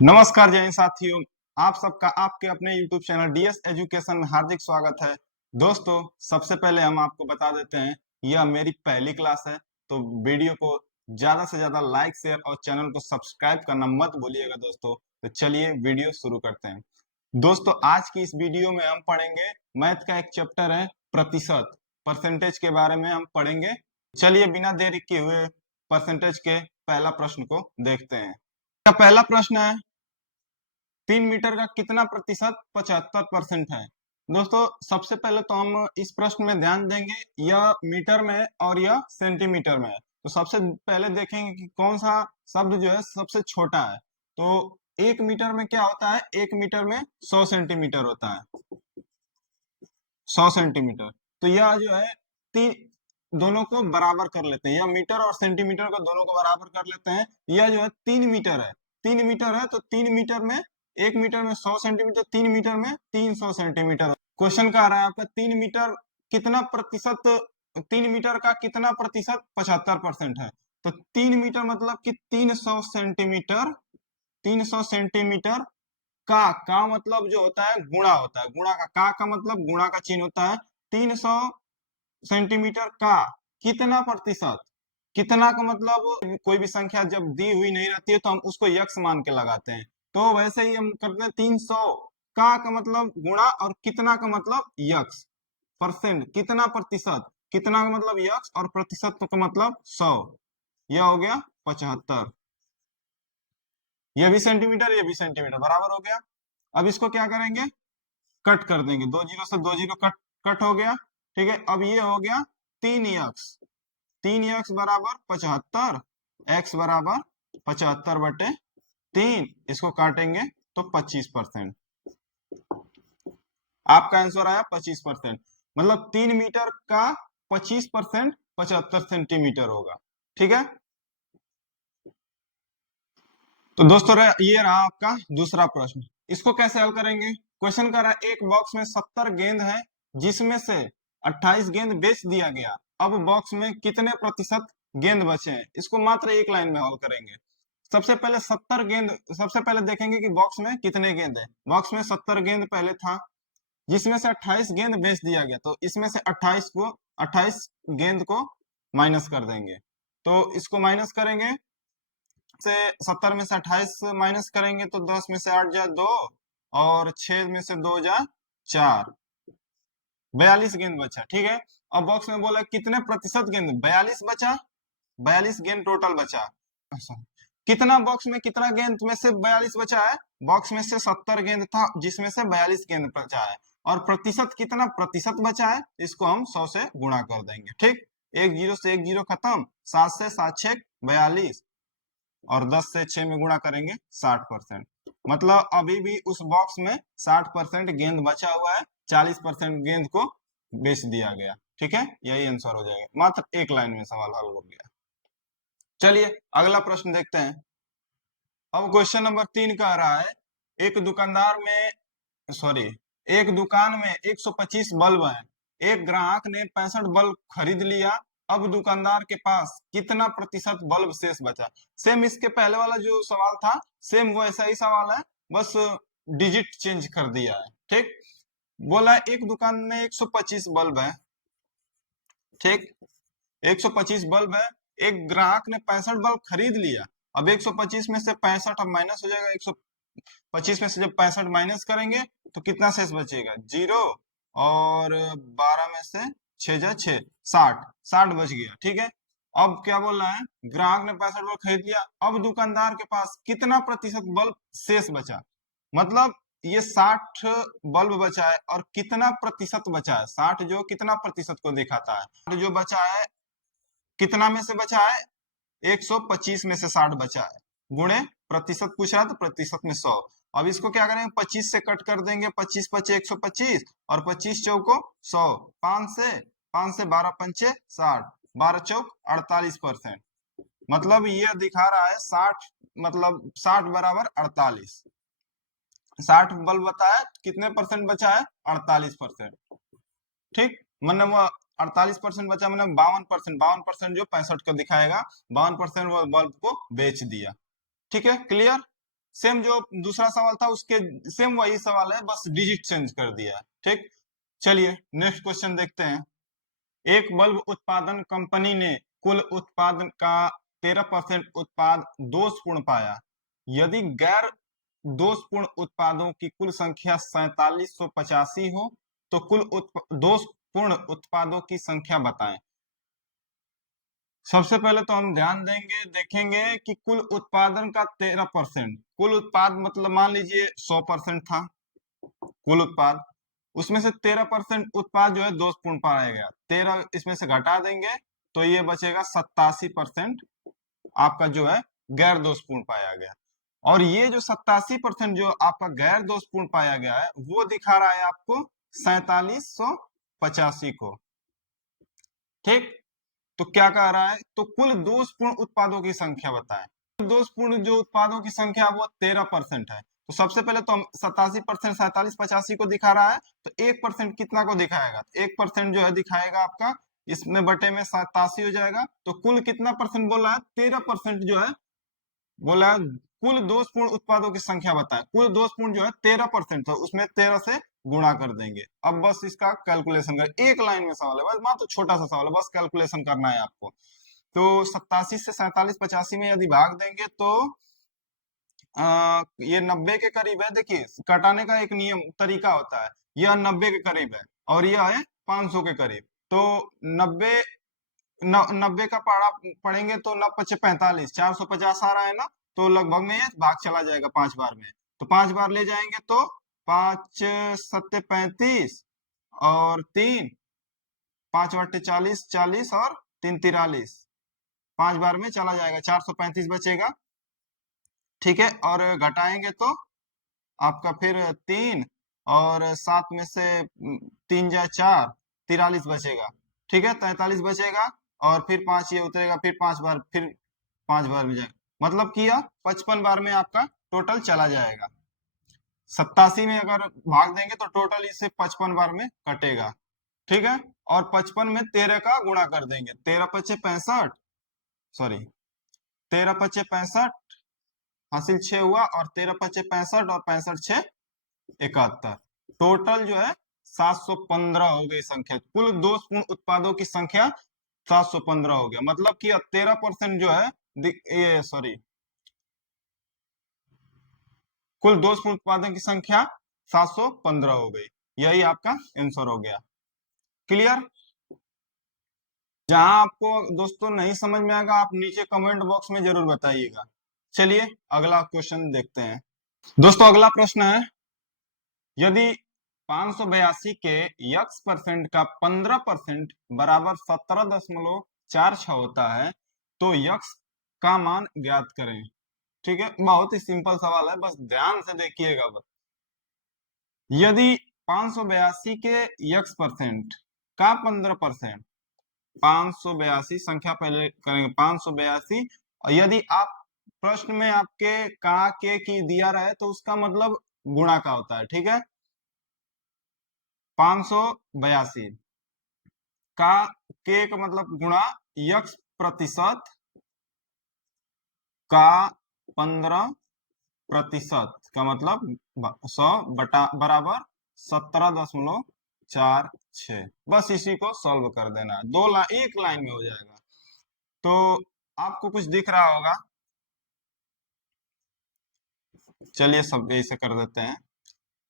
नमस्कार जय हिंद साथियों। आप सबका आपके अपने YouTube चैनल डीएस एजुकेशन में हार्दिक स्वागत है। दोस्तों, सबसे पहले हम आपको बता देते हैं, यह मेरी पहली क्लास है, तो वीडियो को ज्यादा से ज्यादा लाइक शेयर और चैनल को सब्सक्राइब करना मत भूलिएगा दोस्तों। तो चलिए वीडियो शुरू करते हैं। दोस्तों, आज की इस वीडियो में हम पढ़ेंगे मैथ का एक चैप्टर है प्रतिशत, परसेंटेज के बारे में हम पढ़ेंगे। चलिए बिना देरी किए हुए परसेंटेज के पहला प्रश्न को देखते हैं। पहला प्रश्न है, 3 मीटर का कितना प्रतिशत 75% है। दोस्तों, सबसे पहले तो हम इस प्रश्न में ध्यान देंगे, यह मीटर में है और यह सेंटीमीटर में है। तो सबसे पहले देखेंगे कि कौन सा शब्द जो है सबसे छोटा है। तो 1 मीटर में क्या होता है, 1 मीटर में 100 सेंटीमीटर होता है, 100 सेंटीमीटर। तो यह जो है तीन, दोनों को बराबर कर लेते हैं, यह मीटर और सेंटीमीटर को दोनों को बराबर कर लेते हैं। यह जो है 3 मीटर है, 3 मीटर है, तो 3 मीटर में 1 मीटर में 100 सेंटीमीटर, 3 मीटर में 300 सेंटीमीटर। क्वेश्चन का आ रहा है आपका 3 मीटर कितना प्रतिशत, 3 मीटर का कितना प्रतिशत 75% है। तो 3 मीटर मतलब कि 300 सेंटीमीटर, 300 सेंटीमीटर का मतलब जो होता है गुणा होता है, गुणा का मतलब गुणा का चिन्ह होता है। 300 सेंटीमीटर का कितना प्रतिशत, कितना का मतलब कोई भी संख्या जब दी हुई नहीं रहती है तो हम उसको यक्स मान के लगाते हैं। तो वैसे ही हम करते हैं, 300 का मतलब गुणा और कितना का मतलब यक्स, परसेंट कितना प्रतिशत, कितना का मतलब यक्स और प्रतिशत का मतलब 100। यह हो गया 75। यह भी सेंटीमीटर, यह भी सेंटीमीटर, बराबर हो गया। अब इसको क्या करेंगे, कट कर देंगे, 2 जीरो से 2 जीरो कट कट हो गया। ठीक है, अब ये हो गया 3 एक्स, 3 एक्स बराबर 75, एक्स बराबर 75/3। इसको काटेंगे तो 25%। आपका आंसर आया 25%, मतलब 3 मीटर का 25% 75 सेंटीमीटर होगा। ठीक है, तो दोस्तों ये रहा आपका दूसरा प्रश्न। इसको कैसे हल करेंगे। क्वेश्चन कर रहा है, एक बॉक्स में 70 गेंद है जिसमें से 28 गेंद बेच दिया गया। अब बॉक्स में कितने प्रतिशत गेंद बचे हैं। इसको मात्र एक लाइन में हल करेंगे। सबसे पहले 70 गेंद, सबसे पहले देखेंगे कि बॉक्स में कितने गेंद है। बॉक्स में 70 गेंद पहले था, जिसमें से 28 गेंद बेच दिया गया, तो इसमें से 28 गेंद को माइनस कर देंगे। तो इसको माइनस करेंगे, से 70 में से 28 माइनस करेंगे तो 10 में से 8 जा 2 और 6 में से 2 जा 4, 42 गेंद बचा। ठीक है, अब बॉक्स में बोला कितने प्रतिशत गेंद, 42 बचा, 42 गेंद टोटल बचा। अच्छा, कितना बॉक्स में कितना गेंद में से 42 बचा है। बॉक्स में से 70 गेंद था जिसमें से 42 गेंद बचा है, और प्रतिशत कितना प्रतिशत बचा है, इसको हम 100 से गुणा कर देंगे। ठीक, 1 जीरो से 1 जीरो खत्म, 7 से 7 6 42 और 10 से 6 में गुणा करेंगे 60%। मतलब अभी भी उस बॉक्स में 60% गेंद बचा हुआ है, 40% गेंद को बेच दिया गया। ठीक है, यही आंसर हो जाएगा, मात्र एक लाइन में सवाल हल हो गया। चलिए अगला प्रश्न देखते हैं। अब क्वेश्चन नंबर 3 कह रहा है, एक दुकानदार में सॉरी एक दुकान में 125 बल्ब है, एक ग्राहक ने 65 बल्ब खरीद लिया। अब दुकानदार के पास कितना प्रतिशत बल्ब शेष बचा। सेम इसके पहले वाला जो सवाल था, सेम वो ऐसा ही सवाल है, बस डिजिट चेंज कर दिया है। ठीक, बोला है एक दुकान में 125 बल्ब है। ठीक, 125 बल्ब है, एक ग्राहक ने 65 बल्ब खरीद लिया। अब 125 में से 65 अब माइनस हो जाएगा, 125 में से जब 65 माइनस करेंगे तो कितना शेष बचेगा, 0, और 12 में से 6 जा 6, 60, 60 बच गया। ठीक है, अब क्या बोल रहा है, ग्राहक ने 65 बल्ब खरीद लिया, अब दुकानदार के पास कितना प्रतिशत बल्ब शेष बचा। मतलब ये 60 बल्ब बचा है और कितना प्रतिशत बचा है, 60 जो कितना प्रतिशत को दिखाता है, जो बचा है कितना में से बचा है, 125 में से 60 बचा है, गुणे प्रतिशत पूछ रहा तो प्रतिशत में 100। अब इसको क्या करेंगे, 25 से कट कर देंगे, 25 पचे 125 और 25 चौको 100, 5 से 12 पंचे 60, 12 चौक 48%। मतलब ये दिखा रहा है 60, मतलब 60 बराबर 48, 60 बल्ब बताया, कितने परसेंट बचा है, 48%। ठीक, मतलब वो 48% बचा, मतलब 52%, 52% जो 65 का दिखाएगा, 52% वो बल्ब को बेच दिया। ठीक है, क्लियर। सेम जो दूसरा सवाल था उसके सेम वही सवाल है, बस डिजिट चेंज कर दिया है। ठीक, चलिए नेक्स्ट क्वेश्चन देखते हैं। एक बल्ब उत्पादन कंपनी ने कुल उत्पादन का 13% उत्पाद दोषपूर्ण पाया। यदि गैर दोषपूर्ण उत्पादों की कुल संख्या 4785 हो तो कुल दोषपूर्ण उत्पादों की संख्या बताएं। सबसे पहले तो हम ध्यान देंगे, देखेंगे कि कुल उत्पादन का 13%, कुल उत्पाद मतलब मान लीजिए 100% था कुल उत्पाद, उसमें से 13% उत्पाद जो है दोषपूर्ण पाया गया, 13 इसमें से घटा देंगे तो ये बचेगा 87% आपका जो है गैर दोषपूर्ण पाया गया। और ये जो 87% जो आपका गैर दोषपूर्ण पाया गया है वो दिखा रहा है आपको 4785 को। ठीक, तो क्या कह रहा है, तो कुल दोषपूर्ण उत्पादों की संख्या बताएं। दोषपूर्ण जो उत्पादों की संख्या वो 13% है। तो सबसे पहले तो हम 87% 4785 को दिखा रहा है, तो 1% कितना को दिखाएगा, 1% जो है दिखाएगा आपका इसमें बटे में 87 हो जाएगा। तो कुल कितना परसेंट बोला है, 13% जो है बोला है कुल दोषपूर्ण उत्पादों की संख्या बताएं। कुल दोषपूर्ण जो है 13% था, उसमें 13 से गुणा कर देंगे। अब बस इसका कैलकुलेशन कर, एक लाइन में सवाल है, बस मात्र छोटा सा सवाल है, बस कैलकुलेशन करना है आपको। तो 87 से 4785 में यदि भाग देंगे तो ये 90 के करीब है। देखिए कटाने का एक नियम तरीका होता है, यह 90 के करीब है और यह है 500 के करीब। तो 90 90 का पढ़ा पढ़ेंगे तो 9 पचे 45, 450 आ रहा है ना, तो लगभग में ये भाग चला जाएगा 5 बार में। तो 5 बार ले जाएंगे तो 5 सत्ते 35 और 3 5 बटे 40 40 और 3 43, 5 बार में चला जाएगा, 435 बचेगा। ठीक है, और घटाएंगे तो आपका फिर 3 और 7 में से 3 जा 4, 43 बचेगा। ठीक है, 43 बचेगा और फिर 5 ये उतरेगा, फिर 5 बार, फिर 5 बार में जाएगा, मतलब कि यह 55 बार में आपका टोटल चला जाएगा। 87 में अगर भाग देंगे तो टोटल इसे 55 बार में कटेगा। ठीक है, और 55 में 13 का गुणा कर देंगे, 13 पचे 65, सॉरी 13 पचे 65 हासिल 6 हुआ, और 13 पचे 65 और 65 6 71, टोटल जो है 715 हो गई संख्या। कुल दोषपूर्ण उत्पादों की संख्या 715 हो गया, मतलब कि 13% जो है ये सॉरी कुल दोषपूर्ण उत्पादन की संख्या 715 हो गई। यही आपका आंसर हो गया। क्लियर? जहां आपको दोस्तों नहीं समझ में आएगा आप नीचे कमेंट बॉक्स में जरूर बताइएगा। चलिए अगला क्वेश्चन देखते हैं। दोस्तों अगला प्रश्न है, यदि 582 के यक्स परसेंट का 15% बराबर 17.46 होता है तो यक्स का मान ज्ञात करें। ठीक है, बहुत ही सिंपल सवाल है, बस ध्यान से देखिएगा। बस यदि 582 के यक्स परसेंट का 15%, 582 संख्या पहले करेंगे 582, और यदि आप प्रश्न में आपके का के की दिया रहे तो उसका मतलब गुणा का होता है। ठीक है, 582 का के का मतलब गुणा यक्स प्रतिशत का 15% का मतलब 100 बटा बराबर 17.46। बस इसी को सॉल्व कर देना है, एक लाइन में हो जाएगा। तो आपको कुछ दिख रहा होगा, चलिए सब ऐसे कर देते हैं।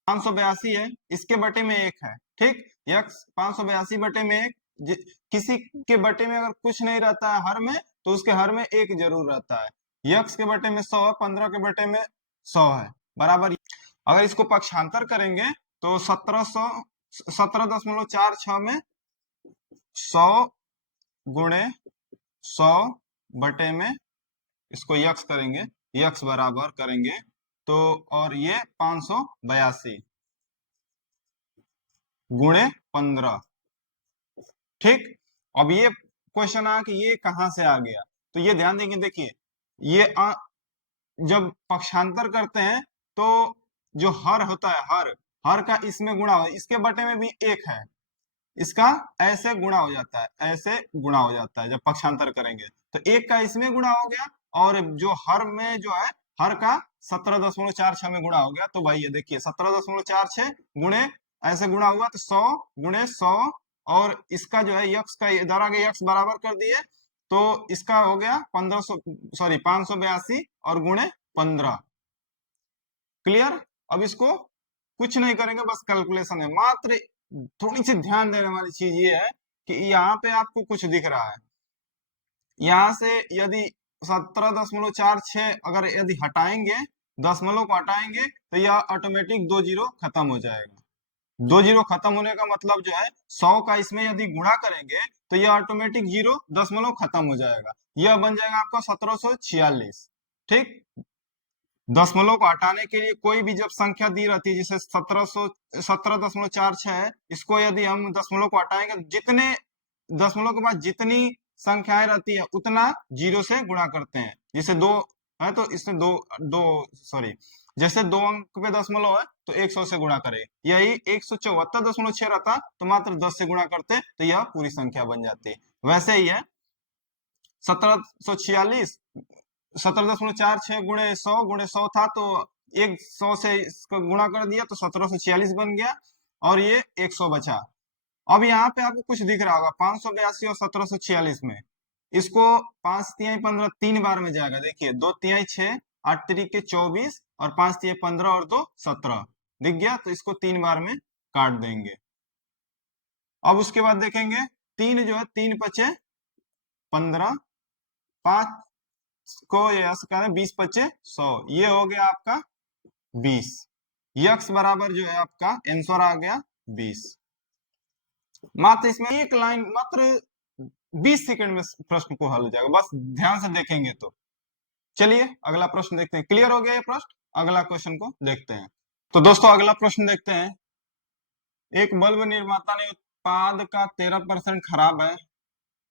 582 है, इसके बटे में 1 है। ठीक, यक्स 582 बटे में 1, किसी के बटे में अगर कुछ नहीं रहता है हर में तो उसके हर में 1 जरूर रहता है। यक्स के बटे में 100 है, 15 के बटे में 100 है, बराबर। अगर इसको पक्षांतर करेंगे तो 17.46 में 100 गुणे 100 बटे में इसको यक्स करेंगे, यक्स बराबर करेंगे तो, और ये 582 गुणे 15। ठीक, अब ये क्वेश्चन आ कि ये कहां से आ गया, तो ये ध्यान देंगे। देखिए ये जब पक्षांतर करते हैं तो जो हर होता है, हर का इसमें गुणा हो, इसके बटे में भी 1 है, इसका ऐसे गुणा हो जाता है, ऐसे गुणा हो जाता है जब पक्षांतर करेंगे तो 1 का इसमें गुणा हो गया, और जो हर में जो है हर का 17.46 में गुणा हो गया। तो भाई ये देखिए 17.46 गुणे ऐसे गुणा हुआ तो 100 गुणे 100, और इसका जो है यक्स का इधर आगे यक्स बराबर कर दिए, तो इसका हो गया 1500, सॉरी 582 और गुणे 15। क्लियर। अब इसको कुछ नहीं करेंगे, बस कैलकुलेशन है मात्र। थोड़ी सी ध्यान देने वाली चीज ये है कि यहाँ पे आपको कुछ दिख रहा है, यहाँ से यदि 17.46 अगर यदि हटाएंगे, दशमलव को हटाएंगे, तो यह ऑटोमेटिक 2 जीरो खत्म हो जाएगा। 2 जीरो खत्म होने का मतलब जो है 100 का इसमें यदि गुणा करेंगे तो यह ऑटोमेटिक जीरो दशमलव खत्म हो जाएगा। यह बन जाएगा आपका 1746। ठीक। दशमलव को हटाने के लिए कोई भी जब संख्या दी रहती है, जैसे 17.46 है, इसको यदि हम दशमलव को हटाएंगे तो जितने दशमलव के बाद जितनी संख्याएं रहती है उतना जीरो से गुणा करते हैं। जैसे दो है तो इसमें दो दो सॉरी जैसे 2 अंक पे दशमलव है तो 100 से गुणा करें। यही 174.6 रहता तो मात्र 10 से गुणा करते तो यह पूरी संख्या बन जाती। वैसे ही है 1746, 17.46 गुणे 100 था तो 100 से इसका गुणा कर दिया तो 1746 बन गया, और ये 100 बचा। अब यहाँ पे आपको कुछ दिख रहा होगा 582 और 1746 में, इसको 5 तिहाई 15 3 बार में जाएगा। देखिए 2 तिहाई 6, 8 तिरिके 24 और 5 तिहाई 15 और 2 17 दिख गया, तो इसको 3 बार में काट देंगे। अब उसके बाद देखेंगे 3 जो है 3 पचे 15, 5 को ऐसे करें 20 पचे 100, ये हो गया आपका 20। यक्स बराबर जो है आपका आंसर आ गया 20। मात्र इसमें एक लाइन, मात्र 20 सेकंड में प्रश्न को हल हो जाएगा, बस ध्यान से देखेंगे तो। चलिए अगला प्रश्न देखते हैं। क्लियर हो गया ये प्रश्न, अगला क्वेश्चन को देखते हैं। तो दोस्तों अगला प्रश्न देखते हैं। एक बल्ब निर्माता ने उत्पाद का 13% खराब है,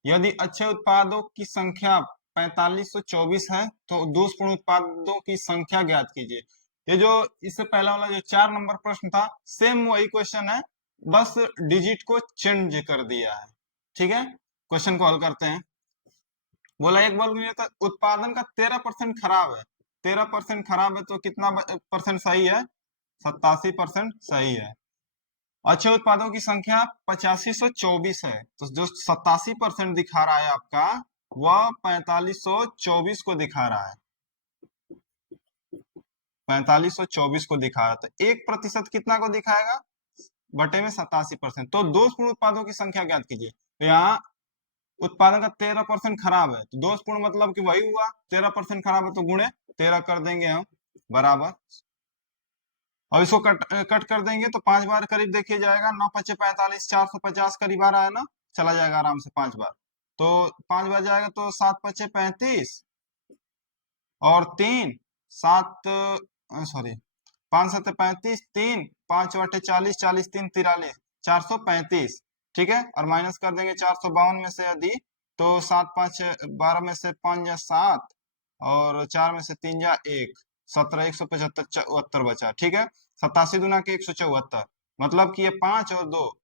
यदि अच्छे उत्पादों की संख्या 4524 है तो दोषपूर्ण उत्पादों की संख्या ज्ञात कीजिए। ये जो इससे पहला वाला जो 4 नंबर प्रश्न था, सेम वही क्वेश्चन है, बस डिजिट को चेंज कर दिया है। ठीक है, क्वेश्चन को हल करते हैं। बोला एक बल्ब निर्माता उत्पादन का 13% खराब है। 13% खराब है तो कितना परसेंट सही है? 87% सही है। अच्छे उत्पादों की संख्या 8524 है, तो जो 87% दिखा रहा है आपका वह 4524 को दिखा रहा है। 4524 को दिखा रहा है, तो 1% कितना को दिखाएगा? बटे में 87%। तो दोषपूर्ण उत्पादों की संख्या ज्ञात कीजिए। तो यहाँ उत्पादन का 13% खराब है, तो दोषपूर्ण मतलब कि वही हुआ, 13% खराब है तो गुणे 13 कर देंगे हम, बराबर। और इसको कट कर देंगे तो 5 बार करीब देखिए जाएगा, 9 पचे 45, 450 करीब आ रहा है ना, चला जाएगा आराम से 5 बार। तो 5 बार जाएगा तो 7 पचे 35 और 3 7 सॉरी 5 7 35, 3 5 8 40, 40 3 43, 435। ठीक है, और माइनस कर देंगे 452 में से यदि, तो 7 5 12 में से 5 या 7 और 4 में से 3 या 1, 17 175 74 बचा। ठीक है, 87 दुना के 174, मतलब कि ये 5 और 2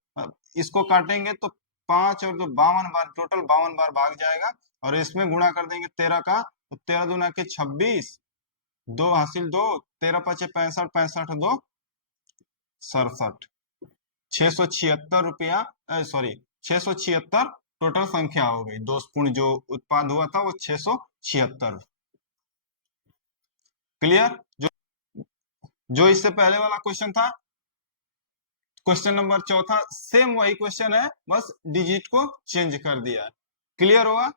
इसको काटेंगे तो 5 और 2 52 बार, टोटल 52 बार भाग जाएगा, और इसमें गुणा कर देंगे 13 का, तो 13 दुना के 26, 2 हासिल 2, 13 पचे 65, 65 2 67, 676 रुपया, सॉरी 676 टोटल संख्या हो गई। दोषपूर्ण जो उत्पाद हुआ था वो 676। क्लियर। जो इससे पहले वाला क्वेश्चन था, क्वेश्चन नंबर चौथा, सेम वही क्वेश्चन है, बस डिजिट को चेंज कर दिया है। क्लियर हुआ,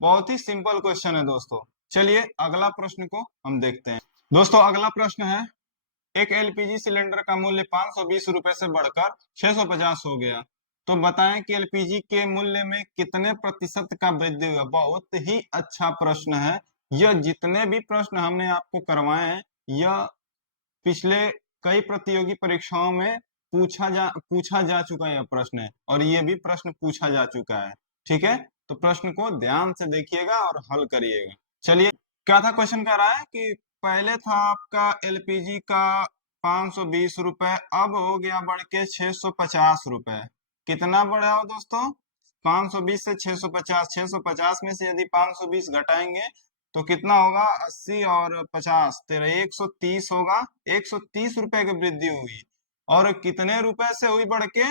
बहुत ही सिंपल क्वेश्चन है दोस्तों। चलिए अगला प्रश्न को हम देखते हैं। दोस्तों अगला प्रश्न है, एक एलपीजी सिलेंडर का मूल्य 520 रुपए से बढ़कर 650 हो गया, तो बताएं कि एलपीजी के मूल्य में कितने प्रतिशत का वृद्धि हुआ। बहुत ही अच्छा प्रश्न है। यह जितने भी प्रश्न हमने आपको करवाए हैं, यह पिछले कई प्रतियोगी परीक्षाओं में पूछा जा चुका यह प्रश्न है, और ये भी प्रश्न पूछा जा चुका है। ठीक है, तो प्रश्न को ध्यान से देखिएगा और हल करिएगा। चलिए, क्या था क्वेश्चन, कह रहा है कि पहले था आपका एलपीजी का 520 रुपए, अब हो गया बढ़ के 650 रुपए। कितना बढ़ा हो दोस्तों? 520 से 650, 650 में से यदि 520 घटाएंगे तो कितना होगा 80 और 50 तेरह 130 होगा। 130 रुपए की वृद्धि हुई। और कितने रुपए से हुई बढ़ के?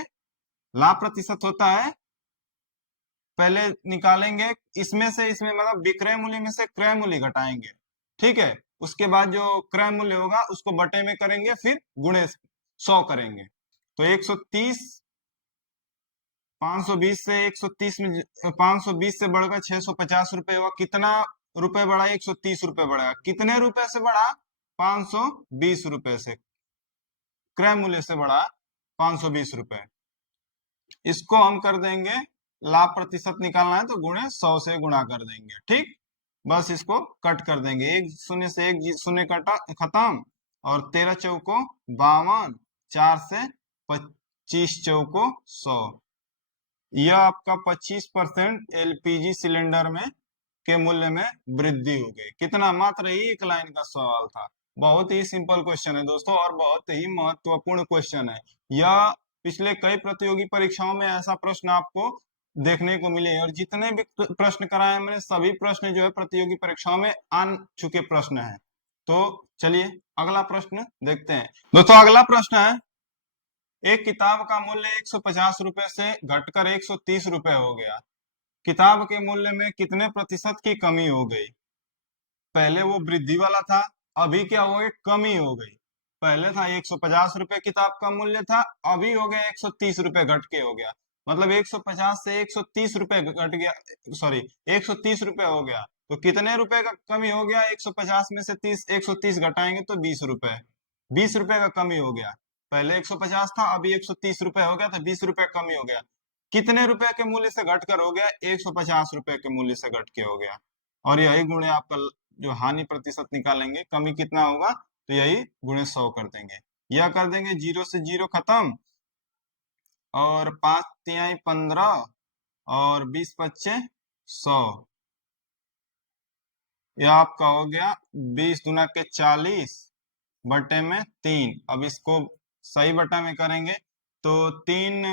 लाभ प्रतिशत होता है, पहले निकालेंगे इसमें से, इसमें मतलब विक्रय मूल्य में से क्रय मूल्य घटाएंगे, ठीक है। उसके बाद जो क्रय मूल्य होगा उसको बटे में करेंगे, फिर गुणे 100 करेंगे। तो 130, 520 से 130 में 520 से बढ़कर 650 रुपए हुआ। कितना रुपए बढ़ा? 130 रुपए बढ़ा। कितने रुपए से बढ़ा? 520 रुपए से। क्रय मूल्य से बढ़ा 520 रुपए। इसको हम कर देंगे, लाभ प्रतिशत निकालना है तो गुणे 100 से गुणा कर देंगे, ठीक। बस इसको कट कर देंगे, एक शून्य से एक शून्य कटा खत्म। और 13 चौको 52, 4 से 25 चौको 100। यह आपका 25% एलपीजी सिलेंडर में के मूल्य में वृद्धि हो गई। कितना? मात्र एक लाइन का सवाल था। बहुत ही सिंपल क्वेश्चन है दोस्तों, और बहुत ही महत्वपूर्ण क्वेश्चन है। यह पिछले कई प्रतियोगी परीक्षाओं में ऐसा प्रश्न आपको देखने को मिले, और जितने भी प्रश्न कराए मैंने सभी प्रश्न जो है प्रतियोगी परीक्षाओं में आ चुके प्रश्न है। तो चलिए अगला प्रश्न देखते हैं दोस्तों। अगला प्रश्न है, एक किताब का मूल्य 150 रुपए से घटकर 130 रुपए हो गया। किताब के मूल्य में कितने प्रतिशत की कमी हो गई? पहले वो वृद्धि वाला था, अभी क्या हो गया? कमी हो गई। पहले था 150 रुपए किताब का मूल्य था, अभी हो गया 130 रुपए घट के हो गया। मतलब 150 से 130 रुपए घट गया, सॉरी 130 रुपए हो गया। तो कितने रुपए का कमी हो गया? 150 में से 130 घटाएंगे तो 20 रुपए। 20 रुपए का कमी हो गया। पहले 150 था, अभी 130 रुपए हो गया, तो 20 रुपए कमी हो गया। कितने रुपए के मूल्य से घटकर हो गया? 150 रुपए के मूल्य से घट के हो गया। और यही गुणे आपका जो हानि प्रतिशत निकालेंगे, कमी कितना होगा, तो यही गुणे 100 कर देंगे। यह कर देंगे, जीरो से जीरो खत्म, और 5 तिहाई 15, और 20 पच्चे 100। यह आपका हो गया 20 दुना के 40 बटे में 3। अब इसको सही बटा में करेंगे तो 3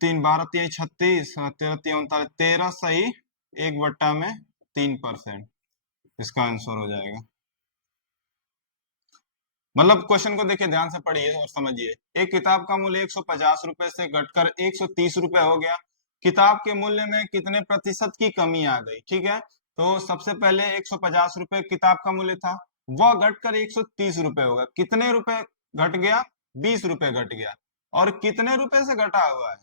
3 12 तिहाई 36, 13 तिहाई 39, 13 सही 1/3%। इसका आंसर हो जाएगा। मतलब क्वेश्चन को देखिए, ध्यान से पढ़िए और समझिए। एक किताब का मूल्य 150 रुपए से घटकर 130 रुपए हो गया। किताब के मूल्य में कितने प्रतिशत की कमी आ गई? ठीक है, तो सबसे पहले 150 रुपए किताब का मूल्य था, वह घटकर 130 रुपए होगा। कितने रुपए घट गया? 20 रुपए घट गया। और कितने रुपए से घटा हुआ है?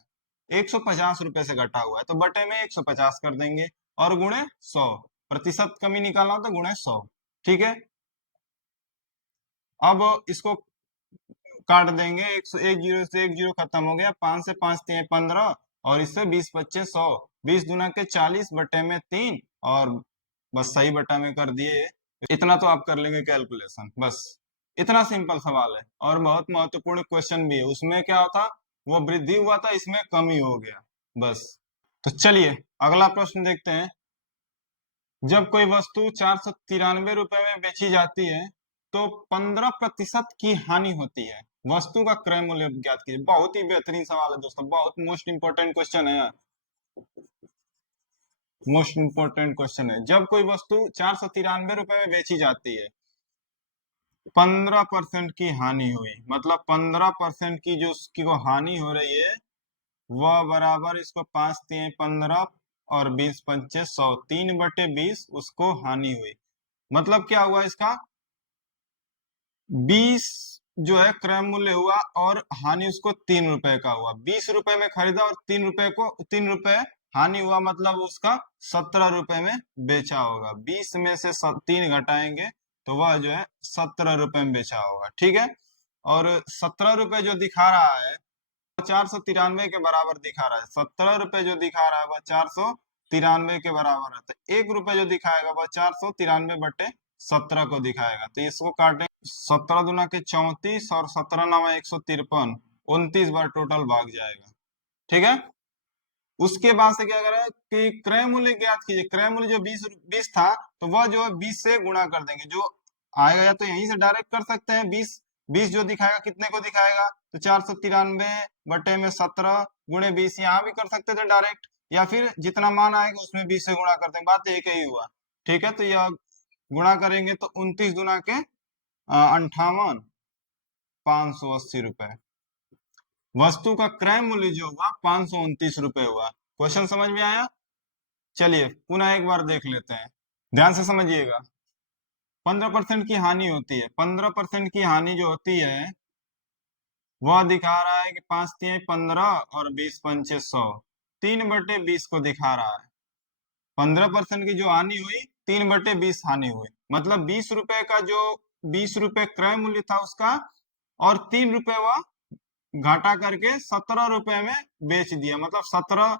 150 रुपए से घटा हुआ है, तो बटे में 150 कर देंगे, और गुणे 100। प्रतिशत कमी निकालना तो गुणे 100, ठीक है। अब इसको काट देंगे, एक जीरो से एक जीरो खत्म हो गया, 5 से 5 तिहाई 15, और इससे 20 पच्चे 100। 20 दुना के 40 बटे में 3, और बस सही बटा में कर दिए। इतना तो आप कर लेंगे कैलकुलेशन, बस इतना सिंपल सवाल है, और बहुत महत्वपूर्ण क्वेश्चन भी है। उसमें क्या होता, वो वृद्धि हुआ था, इसमें कमी हो गया, बस। तो चलिए अगला प्रश्न देखते हैं। जब कोई वस्तु 493 रुपए में बेची जाती है तो 15% की हानि होती है। वस्तु का क्रय मूल्य ज्ञात कीजिए। बहुत ही बेहतरीन सवाल है दोस्तों, बहुत मोस्ट इंपोर्टेंट क्वेश्चन है यार, मोस्ट इंपोर्टेंट क्वेश्चन है। जब कोई वस्तु 493 रुपए में बेची जाती है, 15% की हानि हुई, मतलब 15% की जो उसकी को हानि हो रही है, वह बराबर इसको 5 3 15 और 20 पंचे 100, 3/20 उसको हानि हुई। मतलब क्या हुआ इसका? 20 जो है क्रय मूल्य हुआ, और हानि उसको 3 रुपए का हुआ। 20 रुपए में खरीदा और 3 रुपए हानि हुआ, मतलब उसका 17 रुपए में बेचा होगा। 20 में से 3 घटाएंगे तो वह जो है 17 रुपए में बेचा होगा, ठीक है। और 17 रुपए जो दिखा रहा है, 493 के बराबर दिखा रहा है। 17 रुपए जो दिखा रहा है वह 493 के बराबर है। तो 1 रुपए जो दिखाएगा वह 493 बटे 17 को दिखाएगा। तो इसको काटें, 17 दुना के 34, और 17 नवा 153, 29 बार टोटल भाग जाएगा, ठीक है। उसके बाद से क्या करें कि क्रय मूल्य ज्ञात कीजिए। क्रय मूल्य जो 20 था, तो वह जो है 20 से गुणा कर देंगे, जो आएगा। या तो यहीं से डायरेक्ट कर सकते हैं, 20 जो दिखाएगा कितने को दिखाएगा, तो 493 बटे में 17 गुणे 20, यहाँ भी कर सकते थे डायरेक्ट। या फिर जितना मान आएगा उसमें 20 से गुणा कर देंगे, बात एक ही हुआ। ठीक है, तो यह गुणा करेंगे तो 29 गुना के 58, 580 रुपए। वस्तु का क्रय मूल्य जो हुआ 529 रुपए हुआ। क्वेश्चन समझ में आया? चलिए पुनः एक बार देख लेते हैं, ध्यान से समझिएगा। 15% की हानि होती है, 15% की हानि जो होती है वह दिखा रहा है कि 5 तिहाई 15 और 20 पंचे 100, 3/20 को दिखा रहा है। 15% की जो हानि हुई 3/20 हानि हुई, मतलब 20 रुपए का जो 20 रुपए क्रय मूल्य था उसका, और 3 रुपए वह घाटा करके 17 रुपए में बेच दिया, मतलब 17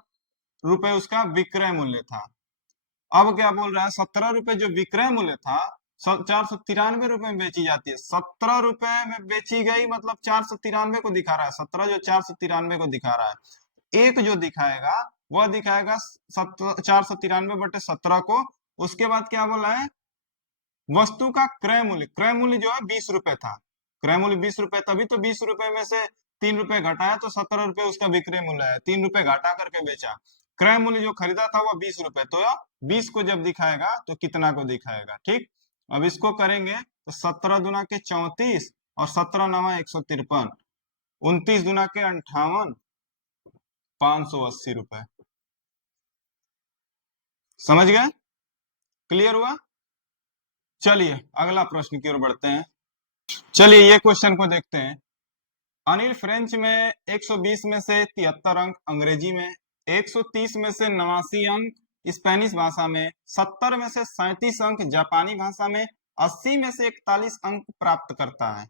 रुपए उसका विक्रय मूल्य था। अब क्या बोल रहा है, 17 रुपए जो विक्रय मूल्य था 493 रुपए में बेची जाती है, 17 रुपए में बेची गई, मतलब 493 को दिखा रहा है, 17 जो 493 को दिखा रहा है। एक जो दिखाएगा वह दिखाएगा 493/17 को। उसके बाद क्या बोला है, वस्तु का क्रय मूल्य, क्रय मूल्य जो है 20 रुपए था, क्रय मूल्य 20 रुपए, तभी तो 20 रुपए में से 3 रुपए घटाया तो 17 रुपए उसका विक्रय मूल्य है, 3 रुपए घटा करके बेचा। क्रय मूल्य जो खरीदा था वह 20 रुपए, तो यह 20 को जब दिखाएगा तो कितना को दिखाएगा। ठीक, अब इसको करेंगे तो 17 दुना के 34 और 17 नवा 153, 29 दुना के 58, 580 रुपए। समझ गए? क्लियर हुआ? चलिए अगला प्रश्न की ओर बढ़ते हैं। चलिए ये क्वेश्चन को देखते हैं। अनिल फ्रेंच में 120 में से 73 अंक, अंग्रेजी में 130 में से 89 अंक स्पेनिश भाषा में, 70 में से 37 अंक जापानी भाषा में, 80 में से 41 अंक प्राप्त करता है।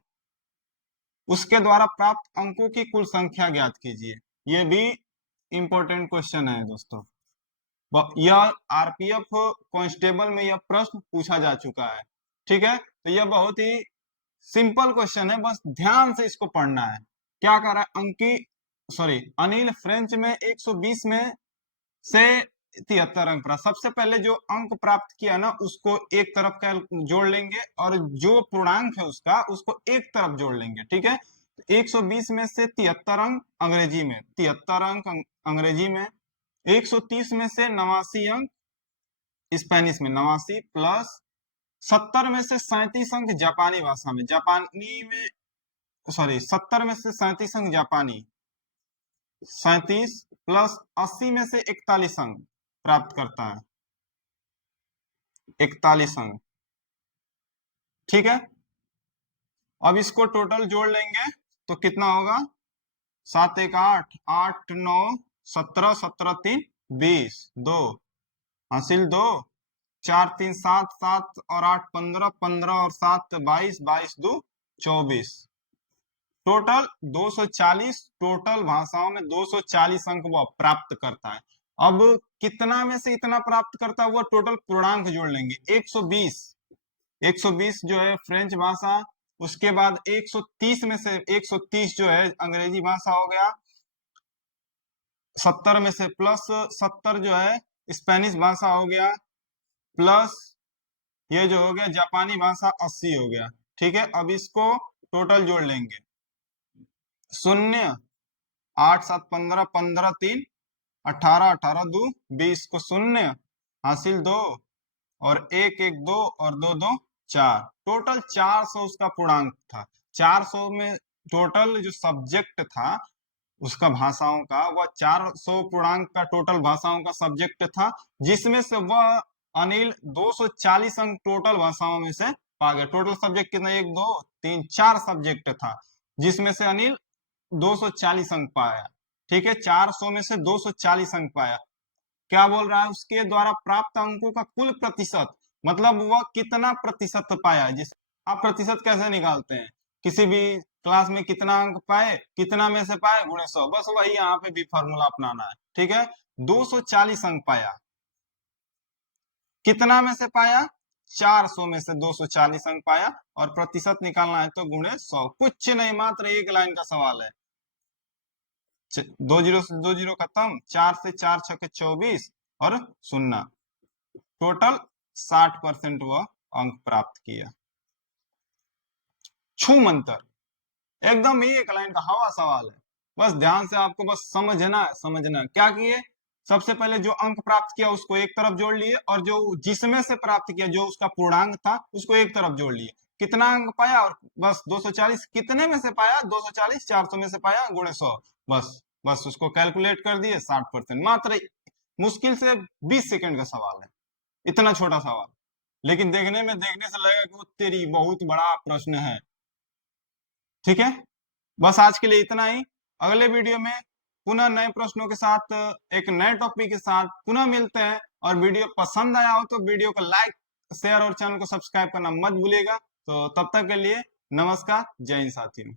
उसके द्वारा प्राप्त अंकों की कुल संख्या ज्ञात कीजिए। ये भी इंपॉर्टेंट क्वेश्चन है दोस्तों, यह आरपीएफ कांस्टेबल में यह प्रश्न पूछा जा चुका है। ठीक है, तो यह बहुत ही सिंपल क्वेश्चन है, बस ध्यान से इसको पढ़ना है। क्या कर रहा है अनिल फ्रेंच में 120 में से 73 अंक प्राप्त, सबसे पहले जो अंक प्राप्त किया ना उसको एक तरफ का जोड़ लेंगे, और जो पूर्णांक है उसका उसको एक तरफ जोड़ लेंगे। ठीक है, 120 में से 73 अंक अंग्रेजी में, 73 अंक अंग्रेजी में, 130 में से 89 अंक स्पेनिश में, 89 प्लस 70 में से 37 अंक जापानी भाषा में, जापानी में 70 में से 37 अंक जापानी, 37 प्लस 80 में से 41 अंक प्राप्त करता है, 41 अंक। ठीक है, अब इसको टोटल जोड़ लेंगे तो कितना होगा, 7 1 8, 8 9 17, 17 3 20, 2 हासिल 2, 4 3 7, 7 और 8 15, 15 और 7 22, 22 2 24, टोटल 240, टोटल भाषाओं में 240 अंक वह प्राप्त करता है। अब कितना में से इतना प्राप्त करता है, वो टोटल पूर्णांक जोड़ लेंगे। 120, 120 जो है फ्रेंच भाषा, उसके बाद 130 में से 130 जो है अंग्रेजी भाषा हो गया, 70 में से प्लस 70 जो है स्पेनिश भाषा हो गया, प्लस ये जो हो गया जापानी भाषा 80 हो गया। ठीक है, अब इसको टोटल जोड़ लेंगे, 0 8 7 15, 15 3 18, 18 2 20 को 0 हासिल 2 और 1 1 2 और 2 2 4, टोटल 400 उसका पूर्णांक था। 400 में टोटल जो सब्जेक्ट था उसका भाषाओं का, वह 400 पूर्णांक का टोटल भाषाओं का सब्जेक्ट था, जिसमें से वह अनिल 240 अंक टोटल भाषाओं में से पा गया। टोटल सब्जेक्ट कितना, 1 2 3 4 सब्जेक्ट था, जिसमें से अनिल 240 अंक पाया। ठीक है, 400 में से 240 अंक पाया। क्या बोल रहा है, उसके द्वारा प्राप्त अंकों का कुल प्रतिशत, मतलब वह कितना प्रतिशत पाया है। जिस आप प्रतिशत कैसे निकालते हैं, किसी भी क्लास में कितना अंक पाए, कितना में से पाए गुणे 100, बस वही यहाँ पे भी फॉर्मूला अपनाना है। ठीक है, 240 अंक पाया, कितना में से पाया, 400 में से 240 अंक पाया, और प्रतिशत निकालना है तो गुणे 100, कुछ नहीं, मात्र एक लाइन का सवाल है। 2 जीरो से 2 जीरो खत्म, 4 से 4 छके 24 और 0, टोटल 60% वह अंक प्राप्त किया। छू मंतर, एकदम ही एक लाइन का हवा सवाल है, बस ध्यान से आपको बस समझना है, समझना क्या किए, सबसे पहले जो अंक प्राप्त किया उसको एक तरफ जोड़ लिए, और जो जिसमें से प्राप्त किया जो उसका पूर्णांक था उसको एक तरफ जोड़ लिए। कितना अंक पाया, और बस 240 कितने में से पाया, 240 400 में से पाया गुणे 100। बस बस उसको कैलकुलेट कर दिए 60%। मात्र मुश्किल से 20 सेकंड का सवाल है, इतना छोटा सवाल, लेकिन देखने से लगेगा कि वो तेरी बहुत बड़ा प्रश्न है। ठीक है, बस आज के लिए इतना ही। अगले वीडियो में पुनः नए प्रश्नों के साथ, एक नए टॉपिक के साथ पुनः मिलते हैं। और वीडियो पसंद आया हो तो वीडियो को लाइक, शेयर और चैनल को सब्सक्राइब करना मत भूलिएगा। तो तब तक के लिए नमस्कार, जय हिंद साथियों।